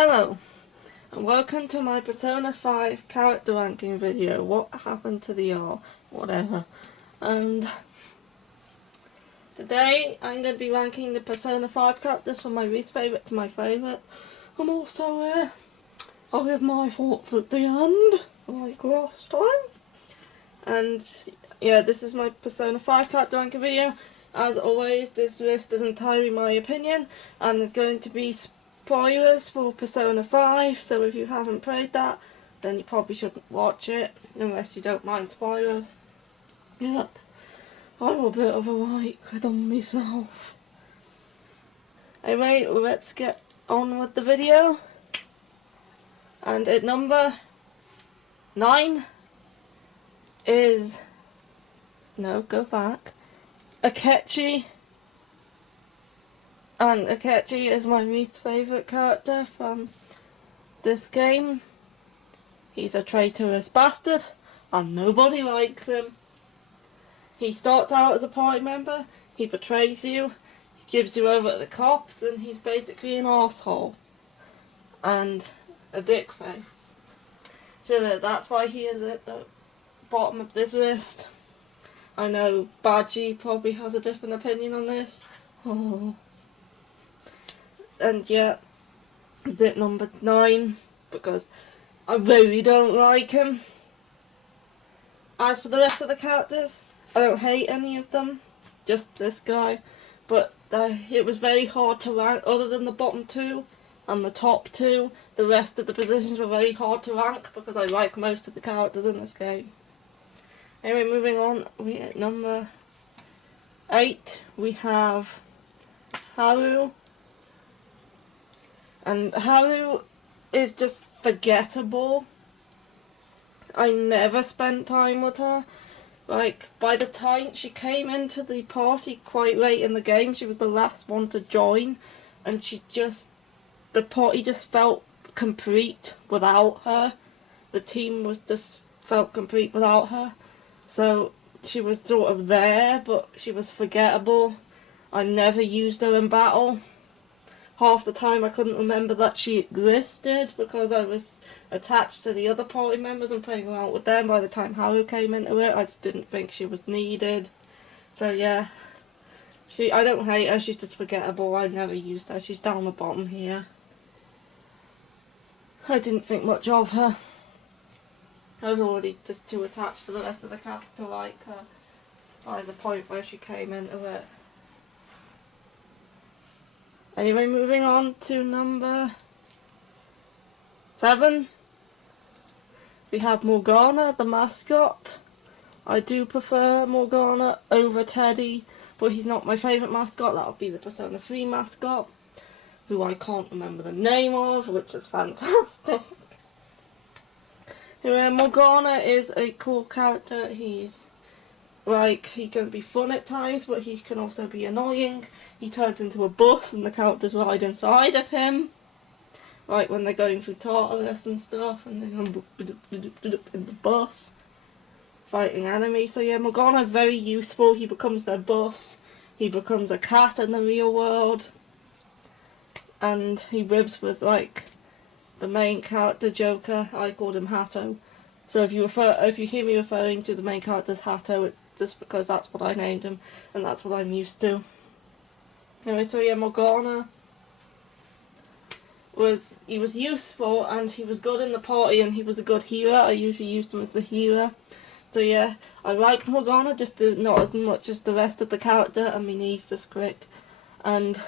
Hello, and welcome to my Persona 5 character ranking video, What Happened to the R, whatever. And today I'm going to be ranking the Persona 5 characters from my least favourite to my favourite. I'm also, I'll give my thoughts at the end, like last time. And yeah, this is my Persona 5 character ranking video. As always, this list is entirely my opinion, and there's going to be spoilers for Persona 5, so if you haven't played that, then you probably shouldn't watch it, unless you don't mind spoilers. Yep, I'm a bit of a right on myself. Anyway, let's get on with the video. And at number 9 is... no, go back. Akechi. And Akechi is my least favourite character from this game. He's a traitorous bastard, and nobody likes him. He starts out as a party member, he betrays you, he gives you over to the cops, and he's basically an arsehole. And a dick face. So that's why he is at the bottom of this list. I know Badgie probably has a different opinion on this. Oh. And yeah, he's at number 9 because I really don't like him. As for the rest of the characters, I don't hate any of them, just this guy. But it was very hard to rank, other than the bottom 2 and the top 2. The rest of the positions were very hard to rank because I like most of the characters in this game. Anyway, moving on, we at number 8, we have Haru. And Haru is just forgettable. I never spent time with her. Like, by the time she came into the party quite late in the game, she was the last one to join, and the party just felt complete without her. The team felt complete without her. So, she was sort of there, but she was forgettable. I never used her in battle. Half the time I couldn't remember that she existed because I was attached to the other party members and playing around with them. By the time Haru came into it, I just didn't think she was needed. So yeah, I don't hate her, she's just forgettable. I never used her, she's down the bottom here. I didn't think much of her. I was already just too attached to the rest of the cast to like her by the point where she came into it. Anyway, moving on to number 7. We have Morgana, the mascot. I do prefer Morgana over Teddy, but he's not my favourite mascot. That would be the Persona 3 mascot, who I can't remember the name of, which is fantastic. Anyway, Morgana is a cool character. He can be fun at times, but he can also be annoying. He turns into a bus and the characters ride inside of him. Like when they're going through Tartarus and stuff, and they're in the bus, fighting enemies. So yeah, Morgana is very useful. He becomes their bus. He becomes a cat in the real world. And he ribs with, like, the main character, Joker. I called him Hatto. So if you hear me referring to the main character as Hatto, it's just because that's what I named him, and that's what I'm used to. Anyway, so yeah, Morgana was useful, and he was good in the party, and he was a good healer. I usually used him as the healer. So yeah, I liked Morgana, just not as much as the rest of the character, and my knees just clicked. And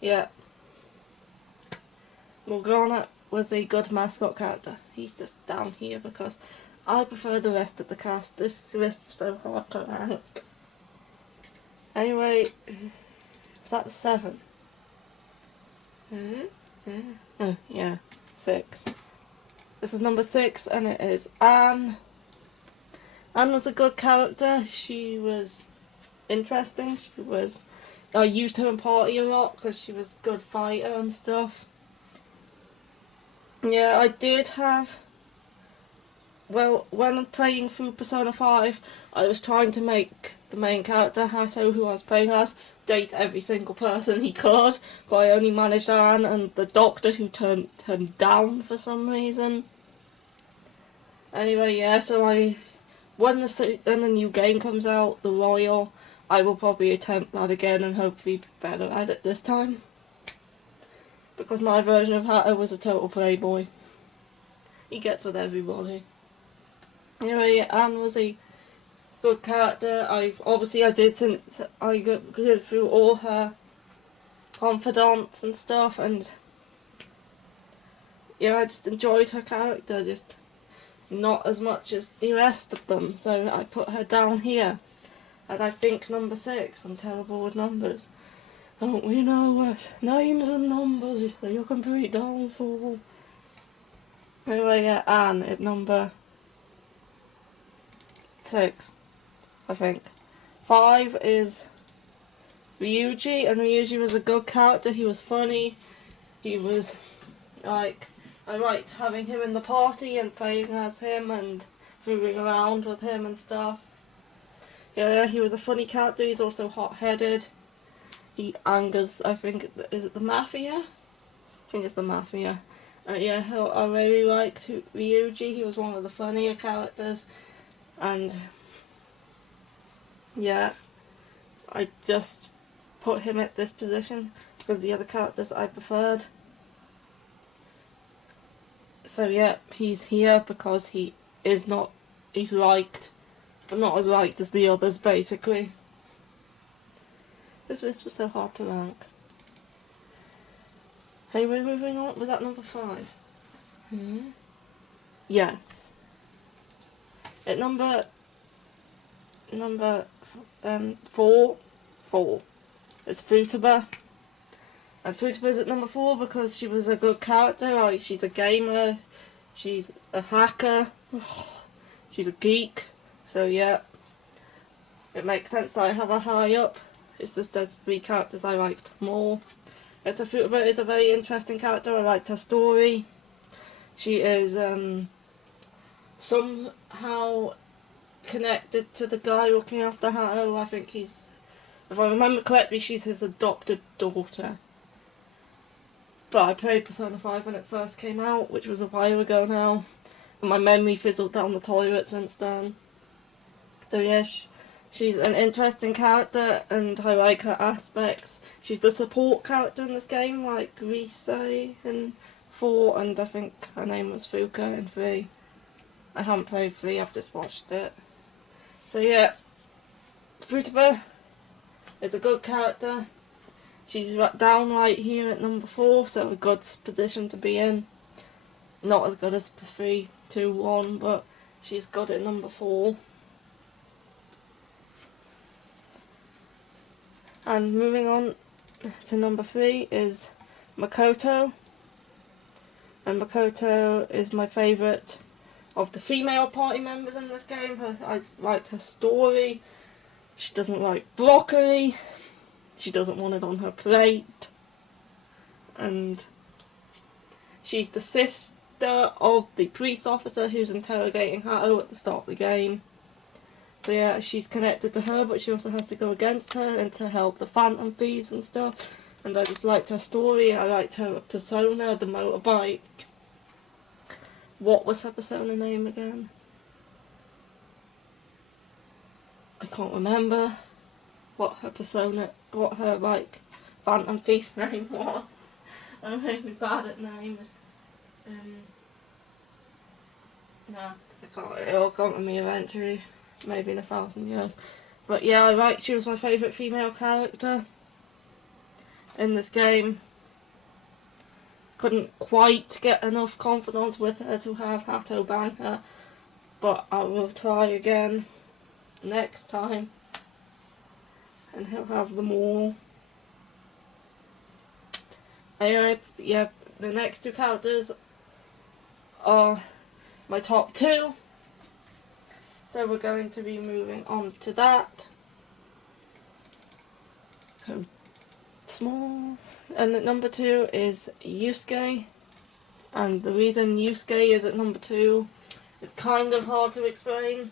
yeah, Morgana was a good mascot character. He's just down here because I prefer the rest of the cast. This list was so hard to rank. Anyway, was that the 7? Yeah, 6. This is number 6, and it is Anne. Anne was a good character. She was interesting. I used her in party a lot because she was a good fighter and stuff. Yeah, I did have well, when playing through Persona 5, I was trying to make the main character, Hato, who I was playing as, date every single person he could, but I only managed Anne and the doctor, who turned him down for some reason. Anyway, yeah, so when the new game comes out, the Royal, I will probably attempt that again and hopefully be better at it this time. Because my version of Hato was a total playboy. He gets with everybody. Anyway, Anne was a good character. I did since I got through all her confidants and stuff, and yeah, I just enjoyed her character, just not as much as the rest of them, so I put her down here. And I think number 6. I'm terrible with numbers. Don't we know what names and numbers, they're your complete downfall. Anyway, yeah, Anne at number 6, I think. 5 is Ryuji, and Ryuji was a good character. He was funny. He was, like, I liked having him in the party and playing as him and fooling around with him and stuff. Yeah, he was a funny character. He's also hot-headed. He angers, I think, is it the Mafia? I think it's the Mafia. Yeah, I really liked Ryuji. He was one of the funnier characters. And yeah, I just put him at this position because the other characters I preferred. So yeah, he's here because he's liked, but not as liked as the others, basically. This list was so hard to rank. Anyway, moving on. Was that number 5? Yes. At number 4, it's Futaba. And Futaba's at number 4 because she was a good character. Like, she's a gamer, she's a hacker, she's a geek. So yeah, it makes sense that I have her high up. It's just there's 3 characters I liked more. Futaba is a very interesting character. I liked her story. She is somehow connected to the guy looking after Hato. I think if I remember correctly, she's his adopted daughter. But I played Persona 5 when it first came out, which was a while ago now, and my memory fizzled down the toilet since then. So yeah, she's an interesting character, and I like her aspects. She's the support character in this game, like Risei in 4, and I think her name was Fuka in 3. I haven't played 3, I've just watched it. So yeah, Futaba is a good character. She's down right here at number 4, so a good position to be in. Not as good as 3, 2, 1, but she's good at number 4. And moving on to number 3 is Makoto. And Makoto is my favourite of the female party members in this game. I liked her story. She doesn't like broccoli. She doesn't want it on her plate. And she's the sister of the police officer who's interrogating Hato at the start of the game. So yeah, she's connected to her, but she also has to go against her and to help the Phantom Thieves and stuff. And I just liked her story. I liked her persona, the motorbike. What was her persona name again? I can't remember what her Phantom Thief name was. I'm really bad at names. No, it'll come to me eventually, maybe in 1,000 years. But yeah, she was my favourite female character in this game. Couldn't quite get enough confidence with her to have Hato bang her, but I will try again next time, and he'll have them all. Anyway, yeah, the next 2 characters are my top 2, so we're going to be moving on to that. Go small. And at number 2 is Yusuke, and the reason Yusuke is at number 2 It's kind of hard to explain.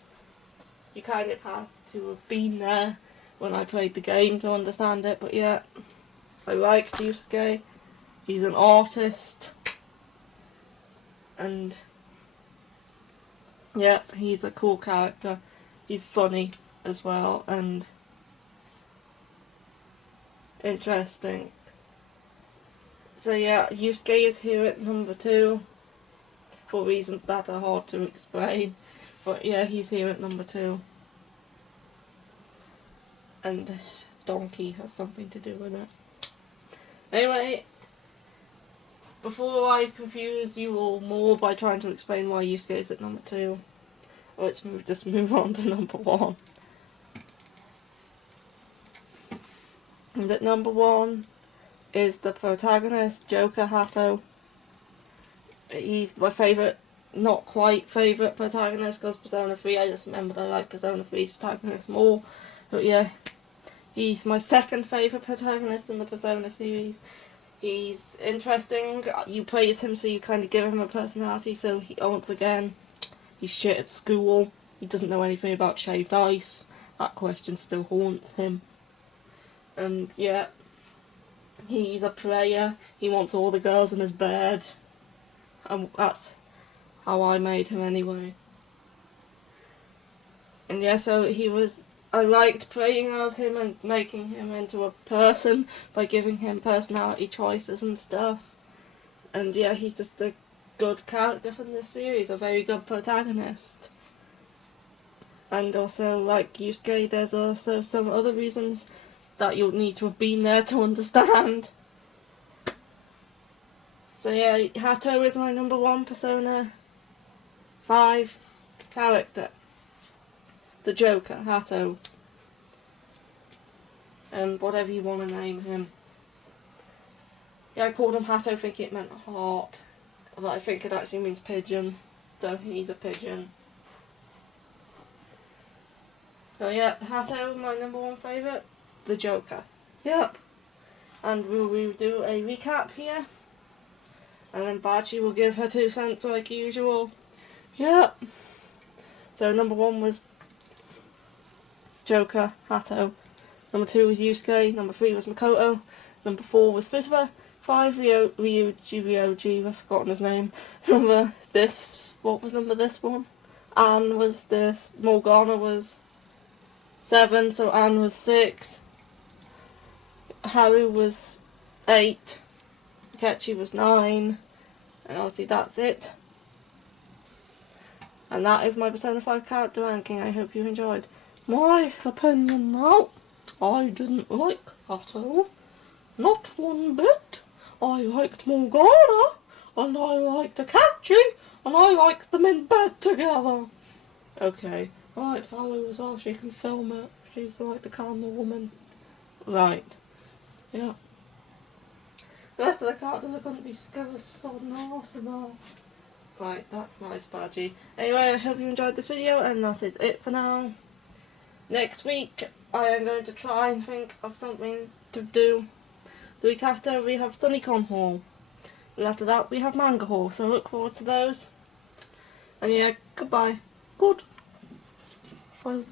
You kind of have to have been there when I played the game to understand it, but yeah, I liked Yusuke. He's an artist, and yeah, he's a cool character. He's funny as well, and interesting. So yeah, Yusuke is here at number 2, for reasons that are hard to explain, but yeah, he's here at number 2. And Donkey has something to do with it. Anyway, before I confuse you all more by trying to explain why Yusuke is at number 2, let's just move on to number 1. And at number 1 is the protagonist, Joker Hatto. He's my favourite, not quite favourite protagonist, because Persona 3, I just remembered I like Persona 3's protagonist more. But yeah, he's my second favourite protagonist in the Persona series. He's interesting. You praise him, so you kind of give him a personality. So once again, he's shit at school. He doesn't know anything about shaved ice. That question still haunts him. And yeah, he's a player. He wants all the girls in his bed. And that's how I made him anyway. And yeah, so I liked playing as him and making him into a person by giving him personality choices and stuff. And yeah, he's just a good character from this series, a very good protagonist. And also, like Yusuke, there's also some other reasons that you'll need to have been there to understand. So yeah, Hatto is my number 1 Persona 5 character. The Joker, Hatto. And whatever you want to name him. Yeah, I called him Hatto thinking it meant heart, but I think it actually means pigeon, so he's a pigeon. So yeah, Hatto, my number 1 favourite, the Joker. Yep. And we'll do a recap here, and then Bachi will give her 2 cents like usual. Yep. So number 1 was Joker, Hatto. Number 2 was Yusuke. Number 3 was Makoto. Number 4 was Futaba. 5 Ryoji, I've forgotten his name. What was number this one? Anne was this. Morgana was 7, so Anne was 6. Haru was 8. Akechi was 9. And obviously that's it. And that is my Persona 5 character ranking. I hope you enjoyed. My opinion now, I didn't like Hatto. Not one bit. I liked Morgana, and I liked Akechi, and I liked them in bed together. Okay, right, Haru as well, she can film it. She's like the camera woman. Right, yeah. The rest of the characters are going to be sodden arse about. Right, that's nice, Badgie. Anyway, I hope you enjoyed this video, and that is it for now. Next week, I am going to try and think of something to do. The week after, we have SunnyCon Hall. And after that, we have Manga Hall, so look forward to those. And yeah, goodbye. Good. Oh.